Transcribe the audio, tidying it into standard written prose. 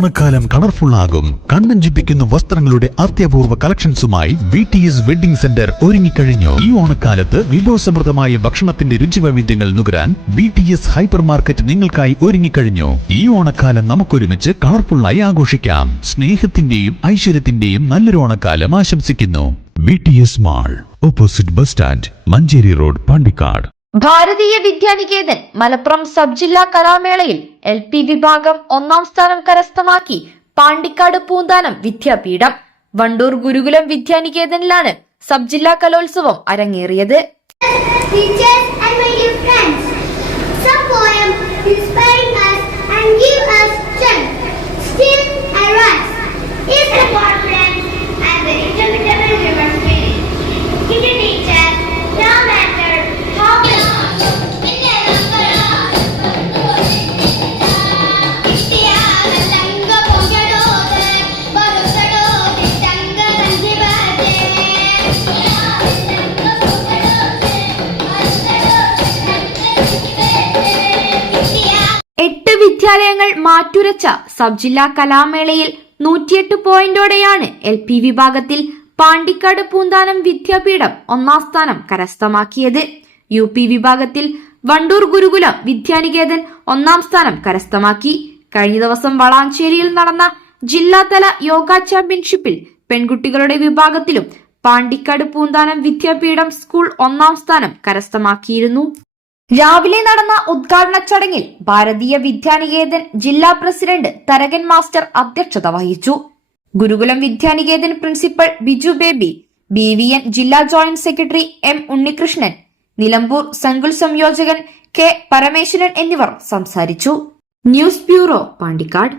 ഓണക്കാലം കളർഫുൾ ആകും. കണ്ണഞ്ചിപ്പിക്കുന്ന വസ്ത്രങ്ങളുടെ അത്യപൂർവ കളക്ഷൻസുമായി BTS വെഡിംഗ് സെന്റർ ഒരുങ്ങിക്കഴിഞ്ഞു. ഈ ഓണക്കാലത്ത് വിഭവസമൃദ്ധമായ ഭക്ഷണത്തിന്റെ രുചിവൈവിധ്യങ്ങൾ നുകരാൻ BTS ഹൈപ്പർ മാർക്കറ്റ് നിങ്ങൾക്കായി ഒരുങ്ങിക്കഴിഞ്ഞു. ഈ ഓണക്കാലം നമുക്കൊരുമിച്ച് കളർഫുള്ളായി ആഘോഷിക്കാം. സ്നേഹത്തിന്റെയും ഐശ്വര്യത്തിന്റെയും നല്ലൊരു ഓണക്കാലം ആശംസിക്കുന്നു. BTS mall, opposite bus stand, Manjeri road, Pandikkad. ഭാരതീയ വിദ്യാനികേതൻ മലപ്പുറം സബ് ജില്ലാ കലാമേളയിൽ LP വിഭാഗം 1ാം സ്ഥാനം കരസ്ഥമാക്കി. പാണ്ടിക്കാട് പൂന്താനം വിദ്യാപീഠം വണ്ടൂർ ഗുരുകുലം വിദ്യാനികേതനിലാണ് സബ് ജില്ലാ കലോത്സവം അരങ്ങേറിയത്. വിദ്യാലയങ്ങൾ മാറ്റുരച്ച സബ് ജില്ലാ കലാമേളയിൽ 108 പോയിന്റോടെയാണ് LP വിഭാഗത്തിൽ പാണ്ടിക്കാട് പൂന്താനം വിദ്യാപീഠം 1ാം സ്ഥാനം കരസ്ഥമാക്കിയത്. UP വിഭാഗത്തിൽ വണ്ടൂർ ഗുരുകുലം വിദ്യാനികേതൻ 1ാം സ്ഥാനം കരസ്ഥമാക്കി. കഴിഞ്ഞ ദിവസം വളാഞ്ചേരിയിൽ നടന്ന ജില്ലാതല യോഗ ചാമ്പ്യൻഷിപ്പിൽ പെൺകുട്ടികളുടെ വിഭാഗത്തിലും പാണ്ടിക്കാട് പൂന്താനം വിദ്യാപീഠം സ്കൂൾ 1ാം സ്ഥാനം കരസ്ഥമാക്കിയിരുന്നു. രാവിലെ നടന്ന ഉദ്ഘാടന ചടങ്ങിൽ ഭാരതീയ വിദ്യാനികേതൻ ജില്ലാ പ്രസിഡന്റ് തരകൻ മാസ്റ്റർ അധ്യക്ഷത വഹിച്ചു. ഗുരുകുലം വിദ്യാനികേതൻ പ്രിൻസിപ്പൽ ബിജു ബേബി, BVN ജില്ലാ joint secretary M Unnikrishnan, Nilambur സംഘുൽ സംയോജകൻ K പരമേശ്വരൻ എന്നിവർ സംസാരിച്ചു. News bureau, Pandikkad.